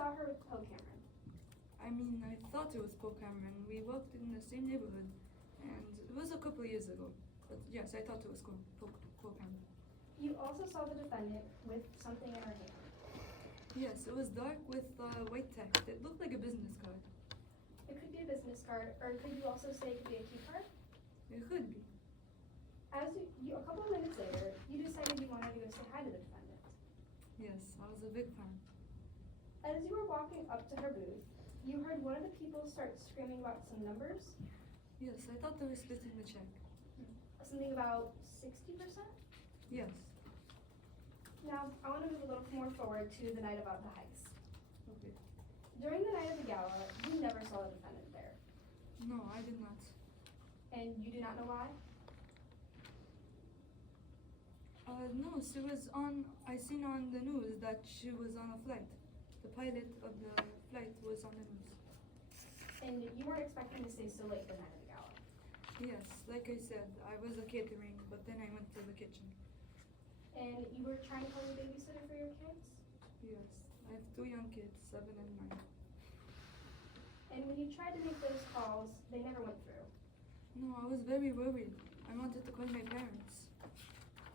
saw her with Poe Cameron? I mean, I thought it was Poe Cameron. We worked in the same neighborhood, and it was a couple of years ago. But yes, I thought it was Poe Cameron. You also saw the defendant with something in her hand. Yes, it was dark with white text. It looked like a business card. It could be a business card, or could you also say it could be a key card? It could be. As you a couple of minutes later, you decided you wanted to go say hi to the defendant. Yes, I was a big fan. As you were walking up to her booth, you heard one of the people start screaming about some numbers. Yes, I thought they were splitting the check. Something about 60%? Yes. Now, I want to move a little more forward to the night about the heist. Okay. During the night of the gala, you never saw the defendant there. No, I did not. And you do not know why? No, she was on, I seen on the news that she was on a flight. The pilot of the flight was on the news. And you weren't expecting to stay so late the night of the gala. Yes, like I said, I was a catering, but then I went to the kitchen. And you were trying to call a babysitter for your kids? Yes, I have 2 young kids, 7 and 9. And when you tried to make those calls, they never went through. No, I was very worried. I wanted to call my parents.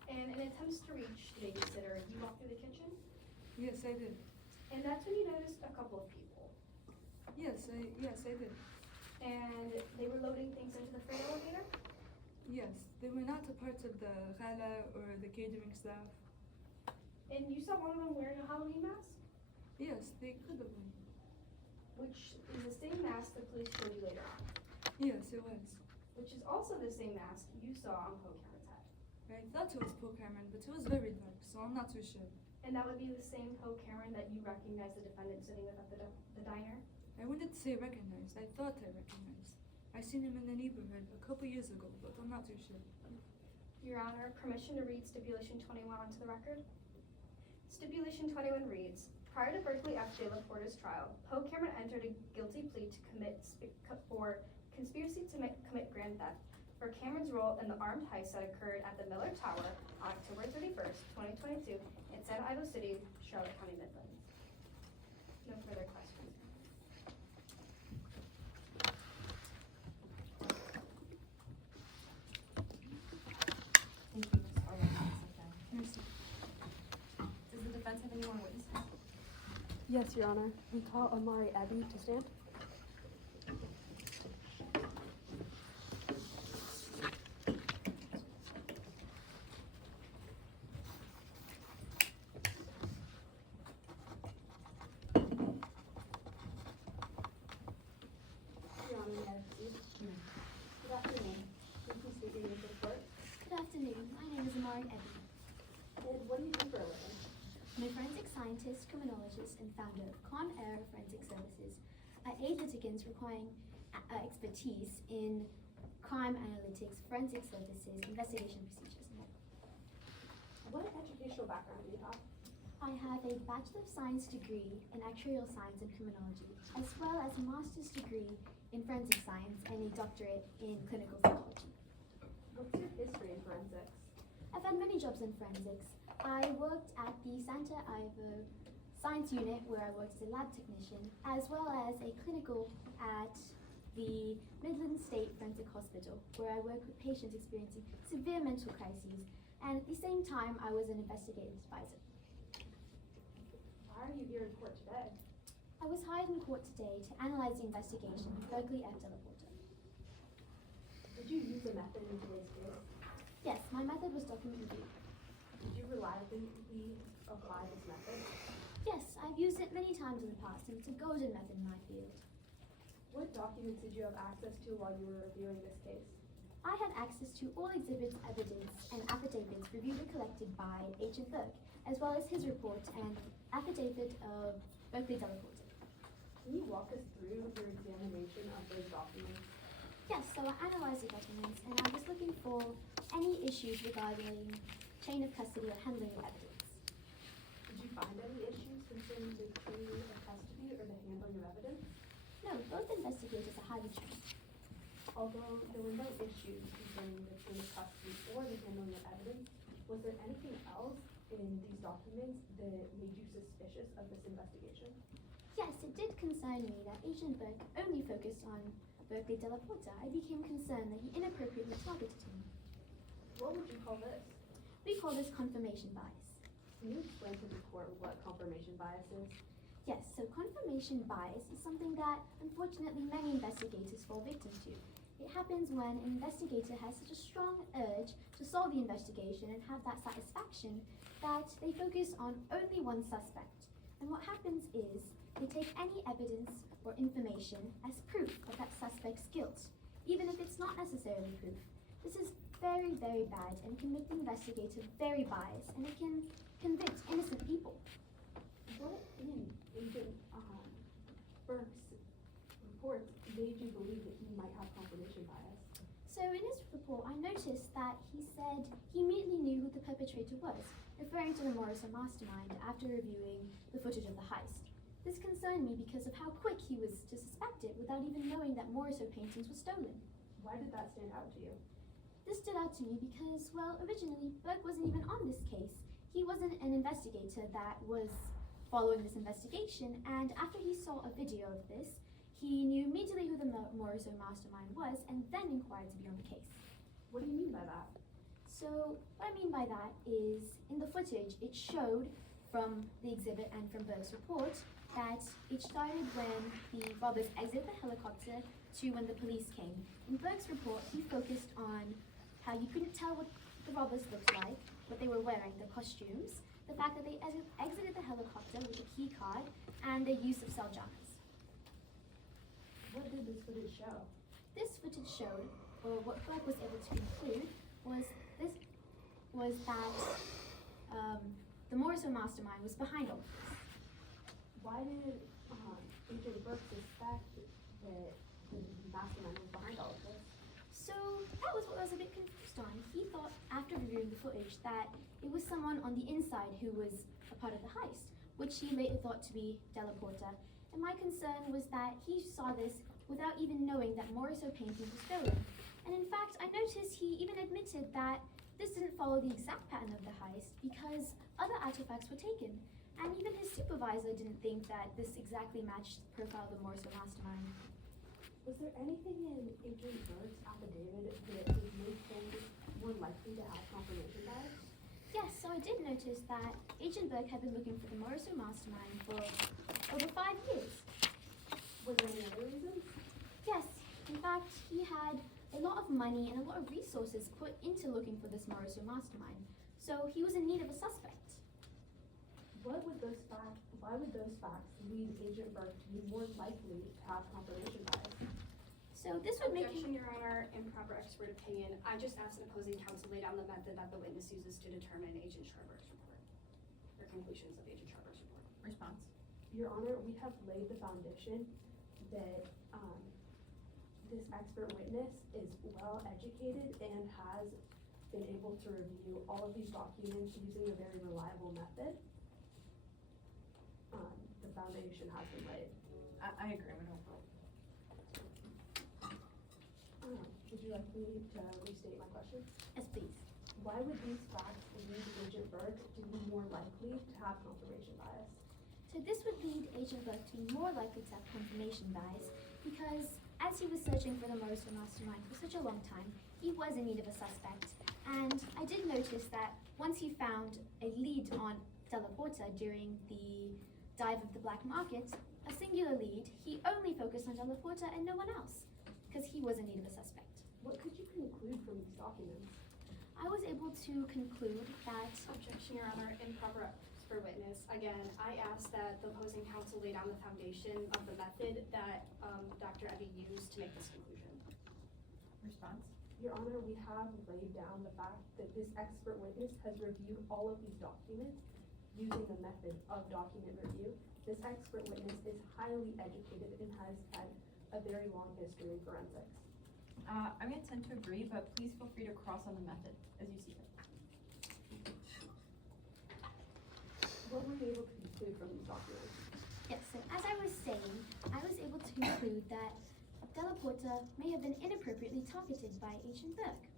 And in attempts to reach the babysitter, you walked through the kitchen? Yes, I did. And that's when you noticed a couple of people. Yes, I did. And they were loading things into the freight elevator? Yes, they were not a part of the gala or the catering staff. And you saw one of them wearing a Halloween mask? Yes, they could have been. Which is the same mask the police showed you later on. Yes, it was. Which is also the same mask you saw on Poe Cameron's head. I thought it was Poe Cameron, but it was very dark, so I'm not too sure. And that would be the same Poe Cameron that you recognized the defendant sitting with at the diner? I wouldn't say recognized. I thought I recognized. I seen him in the neighborhood a couple years ago, but I'm not too sure. Your Honor, permission to read Stipulation 21 onto the record? Stipulation 21 reads, prior to Berkeley F. J. Laporta's trial, Poe Cameron entered a guilty plea to for conspiracy to commit grand theft for Cameron's role in the armed heist that occurred at the Miller Tower on October 31st, 2022 in San Ivo City, Charlotte County, Midlands. No further questions. Thank you, Ms. Orlov. Merci. Does the defense have any more witnesses? Yes, Your Honor. We call Amari Abbey to stand. Your Honor, may I proceed? Good afternoon. Can you please state your name for the court? Good afternoon. My name is Amari Ebby. And what do you do for a living? I'm a forensic scientist, criminologist, and founder of Con Air Forensic Services. I aid litigants requiring expertise in crime analytics, forensic services, investigation procedures, and more. What educational background do you have? I have a Bachelor of Science degree in Actuarial Science and Criminology, as well as a Master's degree in Forensic Science and a doctorate in Clinical Psychology. What's your history in forensics? I've had many jobs in forensics. I worked at the Santa Ivo Science Unit, where I worked as a lab technician, as well as a clinical at the Midland State Forensic Hospital, where I work with patients experiencing severe mental crises, and at the same time, I was an investigative advisor. Why are you here in court today? I was hired in court today to analyze the investigation of Berkeley F. De La Porta. Did you use a method in today's case? Yes, my method was document review. Did you reliably apply this method? Yes, I've used it many times in the past, and it's a golden method in my field. What documents did you have access to while you were reviewing this case? I had access to all exhibits, evidence, and affidavits reviewed and collected by Agent Berg, as well as his report and affidavit of Berkeley De La Porta. Can you walk us through your examination of those documents? Yes, so I analyzed the documents, and I was looking for any issues regarding chain of custody or handling of evidence. Did you find any issues concerning the chain of custody or the handling of evidence? No, both investigators are highly trained. Although there were no issues concerning the chain of custody or the handling of evidence, was there anything else in these documents that made you suspicious of this investigation? Yes, concerned me that Agent Burke only focused on Berkeley Della Porta, I became concerned that he inappropriately targeted him. What would you call this? We call this confirmation bias. Can you explain to the court what confirmation bias is? Yes, so confirmation bias is something that unfortunately many investigators fall victim to. It happens when an investigator has such a strong urge to solve the investigation and have that satisfaction that they focus on only one suspect. And what happens is they take any evidence or information as proof of that suspect's guilt, even if it's not necessarily proof. This is very, very bad and can make the investigator very biased, and it can convict innocent people. What in Agent Burke's reports made you believe that he might have confirmation bias? So in his report, I noticed that he said he immediately knew who the perpetrator was, referring to the Morrison mastermind after reviewing the footage of the heist. This concerned me because of how quick he was to suspect it without even knowing that Morrison paintings were stolen. Why did that stand out to you? This stood out to me because, well, originally, Burke wasn't even on this case. He wasn't an investigator that was following this investigation, and after he saw a video of this, he knew immediately who the Morrison mastermind was and then inquired to be on the case. What do you mean by that? So, what I mean by that is, in the footage, it showed from the exhibit and from Burke's report that it started when the robbers exited the helicopter to when the police came. In Burke's report, he focused on how you couldn't tell what the robbers looked like, what they were wearing, their costumes, the fact that they exited the helicopter with a key card, and their use of cell jammers. What did this footage show? This footage showed, or what Burke was able to conclude, was that the Morrison mastermind was behind all of this. Why did Agent Burke suspect that the mastermind was behind all of this? So that was what I was a bit confused on. He thought, after reviewing the footage, that it was someone on the inside who was a part of the heist, which he later thought to be Della Porta. And my concern was that he saw this without even knowing that Morrison paintings were stolen. And in fact, I noticed he even admitted that this didn't follow the exact pattern of the heist because other artifacts were taken. And even his supervisor didn't think that this exactly matched the profile of the Morrison mastermind. Was there anything in Agent Burke's affidavit that would make him more likely to have confirmation bias? Yes, so I did notice that Agent Burke had been looking for the Morrison mastermind for over 5 years. Were there any other reasons? Yes, in fact, he had a lot of money and a lot of resources put into looking for this Morrison mastermind, so he was in need of a suspect. Why would those facts lead Agent Burke to be more likely to have confirmation bias? So this would make Objection, him... Your Honor, improper expert opinion. I just asked an opposing counsel lay down the method that the witness uses to determine Agent Sharbert's report, or conclusions of Agent Sharbert's report. Response. Your Honor, we have laid the foundation that this expert witness is well educated and has been able to review all of these documents using a very reliable method. The foundation has been laid. I agree, we don't vote. Would you like me to restate my question? Yes, please. Why would these facts lead Agent Burke to be more likely to have confirmation bias? So this would lead Agent Burke to be more likely to have confirmation bias because as he was searching for the Morrison mastermind for such a long time, he was in need of a suspect. And I did notice that once he found a lead on Della Porta during the dive of the black market, a singular lead, he only focused on Della Porta and no one else because he was in need of a suspect. What could you conclude from these documents? I was able to conclude that... Objection, Your Honor, improper expert witness. Again, I asked that the opposing counsel lay down the foundation of the method that Dr. Evie used to make this conclusion. Response. Your Honor, we have laid down the fact that this expert witness has reviewed all of these documents using the method of document review. This expert witness is highly educated and has had a very long history in forensics. I'm going to tend to agree, but please feel free to cross on the method as you see fit. What were you able to conclude from these documents? Yes, so as I was saying, I was able to conclude that Della Porta may have been inappropriately targeted by Agent Burke.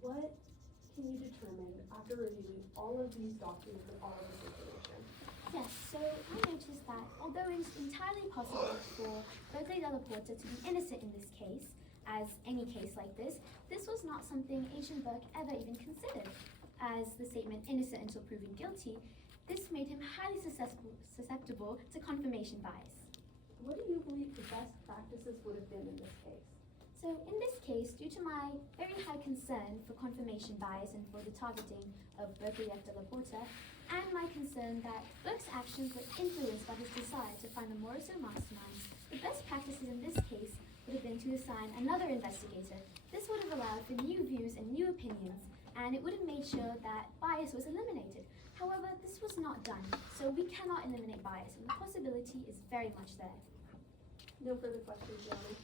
What can you determine after reviewing all of these documents and all of this information? Yes, so I noticed that although it's entirely possible for Berkeley Della Porta to be innocent in this case, as any case like this was not something Agent Burke ever even considered. As the statement innocent until proven guilty, this made him highly susceptible to confirmation bias. What do you believe the best practices would have been in this case? So in this case, due to my very high concern for confirmation bias and for the targeting of Berkeley F. Della Porta, and my concern that Burke's actions were influenced by his desire to find the Moroso masterminds, the best practices in this case would have been to assign another investigator. This would have allowed for new views and new opinions, and it would have made sure that bias was eliminated. However, this was not done, so we cannot eliminate bias, and the possibility is very much there. No further questions, Yoni.